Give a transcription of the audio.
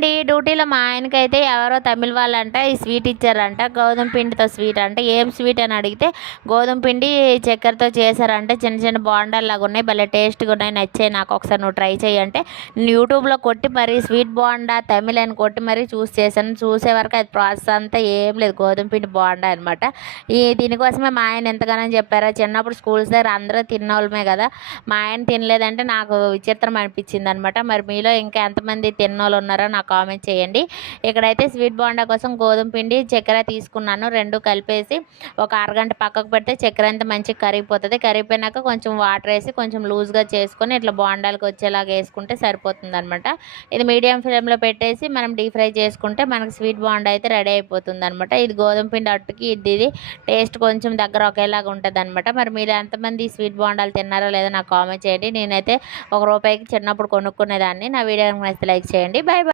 అండి డ్యూటీలో మా ఆయనకైతే ఎవరో తమిళ వాళ్ళంట ఈ స్వీట్ ఇచ్చారంట, గోధుమ పిండితో స్వీట్ అంట. ఏం స్వీట్ అని అడిగితే గోధుమ పిండి చక్కెరతో చేశారంటే చిన్న చిన్న బోండాల్లాగా ఉన్నాయి, భలే టేస్ట్గా ఉన్నాయి, నచ్చాయి నాకు, ఒకసారి నువ్వు ట్రై చేయి అంటే నేను యూట్యూబ్లో కొట్టి మరీ స్వీట్ బోండా తమిళ అని కొట్టి మరీ చూసి చేశాను. చూసే వరకు అది ప్రాసెస్ అంతా ఏం లేదు, గోధుమ పిండి బోండా అనమాట. దీనికోసమే మా ఆయన ఎంతగానో చెప్పారా, చిన్నప్పుడు స్కూల్స్ దగ్గర అందరూ తిన్నోళ్ళమే కదా, మా ఆయన తినలేదంటే నాకు విచిత్రం అనిపించింది అనమాట. మరి మీలో ఇంకా ఎంతమంది తిన్నోళ్ళు ఉన్నారో నాకు కామెంట్ చేయండి. ఇక్కడైతే స్వీట్ బోండా కోసం గోధుమ పిండి చక్కెర తీసుకున్నాను, రెండు కలిపేసి ఒక అరగంట పక్కకు పెడితే చక్కెర అంతా మంచిగా కరిగిపోతుంది. కరిగిపోయినాక కొంచెం వాటర్ వేసి కొంచెం లూజ్గా చేసుకొని ఇట్లా బోండాలకు వచ్చేలాగా వేసుకుంటే సరిపోతుంది అనమాట. ఇది మీడియం ఫ్లేమ్లో పెట్టేసి మనం డీప్ ఫ్రై చేసుకుంటే మనకి స్వీట్ బోండా అయితే రెడీ అయిపోతుంది అనమాట. ఇది గోధుమ పిండి అట్టుకి ఇది టేస్ట్ కొంచెం దగ్గర ఒకేలాగా ఉంటుంది అనమాట. మరి మీరు ఎంతమంది స్వీట్ బోండాలు తిన్నారో లేదో నాకు కామెంట్ చేయండి. నేనైతే ₹1 చిన్నప్పుడు కొనుక్కునేదాన్ని. నా వీడియో నచ్చితే లైక్ చేయండి. Bye bye.